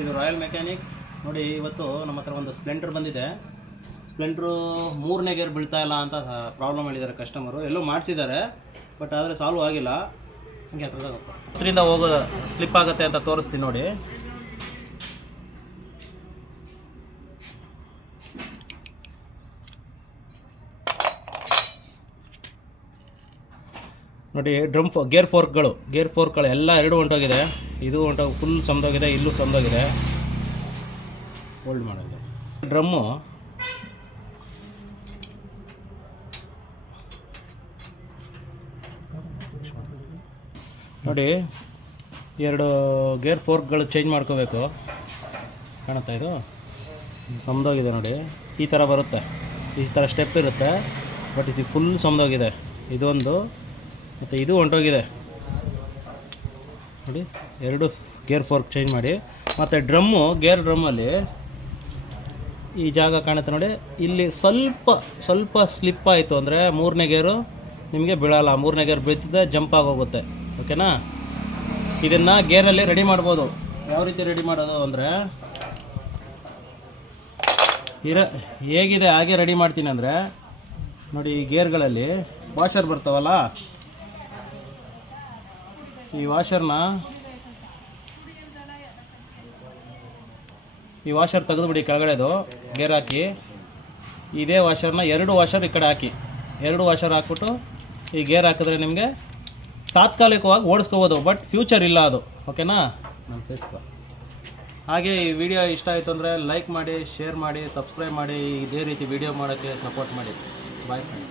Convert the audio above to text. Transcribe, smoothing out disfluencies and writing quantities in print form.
ಇದು royal mechanic ನೋಡಿ. ಇವತ್ತು ನಮ್ಮ ಹತ್ರ ಒಂದು ಸ್ಪ್ಲೆಂಡರ್ ಬಂದಿದೆ. ಸ್ಪ್ಲೆಂಡ್ರು 3ನೇ ಗೇರ್ ಬೀಳ್ತಾ ಇಲ್ಲ ಅಂತ ಪ್ರಾಬ್ಲಮ್ ಹೇಳಿದ್ದಾರೆ ಕಸ್ಟಮರು. ಎಲ್ಲೋ ಮಾಡಿಸಿದ್ದಾರೆ, ಬಟ್ ಆದರೆ ಸಾಲ್ವ್ ಆಗಿಲ್ಲ. ಹಂಗೆ ಹತ್ರದಿಂದ ಹೋಗೋ ಸ್ಲಿಪ್ ಆಗುತ್ತೆ ಅಂತ ತೋರಿಸ್ತೀನಿ ನೋಡಿ. ನೋಡಿ ಗೇರ್ ಫೋರ್ಕ್ಗಳು ಎಲ್ಲ ಎರಡು ಹೊಂಟೋಗಿದೆ. ಇದು ಹೊಂಟೋಗಿ ಫುಲ್ ಸಮದೋಗಿದೆ, ಇಲ್ಲೂ ಸಮದೋಗಿದೆ. ಹೋಲ್ಡ್ ಮಾಡಲ್ಲ ಡ್ರಮ್ಮು. ನೋಡಿ ಎರಡು ಗೇರ್ ಫೋರ್ಕ್ಗಳು ಚೇಂಜ್ ಮಾಡ್ಕೋಬೇಕು. ಕಾಣುತ್ತಾ ಇದು ಸಮದೋಗಿದೆ ನೋಡಿ. ಈ ಥರ ಬರುತ್ತೆ, ಈ ಥರ ಸ್ಟೆಪ್ ಇರುತ್ತೆ, ಬಟ್ ಇದು ಫುಲ್ ಸಮದೋಗಿದೆ. ಇದೊಂದು ಮತ್ತು ಇದು ಹೊಂಟೋಗಿದೆ ನೋಡಿ. ಎರಡು ಗೇರ್ ಫೋರ್ಕ್ ಚೇಂಜ್ ಮಾಡಿ. ಮತ್ತು ಗೇರ್ ಡ್ರಮ್ಮಲ್ಲಿ ಈ ಜಾಗ ಕಾಣುತ್ತೆ ನೋಡಿ, ಇಲ್ಲಿ ಸ್ವಲ್ಪ ಸ್ಲಿಪ್ ಆಯಿತು ಅಂದರೆ 3ನೇ ಗೇರು ನಿಮಗೆ ಬೀಳಲ್ಲ. 3ನೇ ಗೇರ್ ಬೀಳ್ತಿದ್ದೆ ಜಂಪ್ ಆಗೋಗುತ್ತೆ. ಓಕೆನಾ? ಇದನ್ನು ಗೇರಲ್ಲಿ ರೆಡಿ ಮಾಡ್ಬೋದು. ಯಾವ ರೀತಿ ರೆಡಿ ಮಾಡೋದು ಅಂದರೆ, ಹೇಗಿದೆ ಹಾಗೆ ರೆಡಿ ಮಾಡ್ತೀನಿ ಅಂದರೆ ನೋಡಿ, ಈ ಗೇರ್ಗಳಲ್ಲಿ ವಾಷರ್ ಬರ್ತಾವಲ್ಲ, ಈ ವಾಷರ್ ತೆಗೆದುಬಿಡಿ. ಕೆಳಗಡೆದು ಗೇರ್ ಹಾಕಿ, ಇದೇ ವಾಷರ್ನ 2 ವಾಷರ್ ಈ ಕಡೆ ಹಾಕಿ. 2 ವಾಷರ್ ಹಾಕ್ಬಿಟ್ಟು ಈ ಗೇರ್ ಹಾಕಿದ್ರೆ ನಿಮಗೆ ತಾತ್ಕಾಲಿಕವಾಗಿ ಓಡಿಸ್ಕೋಬೋದು, ಬಟ್ ಫ್ಯೂಚರ್ ಇಲ್ಲ ಅದು. ಓಕೆನಾ? ನಮ್ಮ ಫೇಸ್ಬುಕ್. ಹಾಗೆ ಈ ವಿಡಿಯೋ ಇಷ್ಟ ಆಯಿತು ಅಂದರೆ ಲೈಕ್ ಮಾಡಿ, ಶೇರ್ ಮಾಡಿ, ಸಬ್ಸ್ಕ್ರೈಬ್ ಮಾಡಿ. ಇದೇ ರೀತಿ ವಿಡಿಯೋ ಮಾಡೋಕ್ಕೆ ಸಪೋರ್ಟ್ ಮಾಡಿ. Bye friends.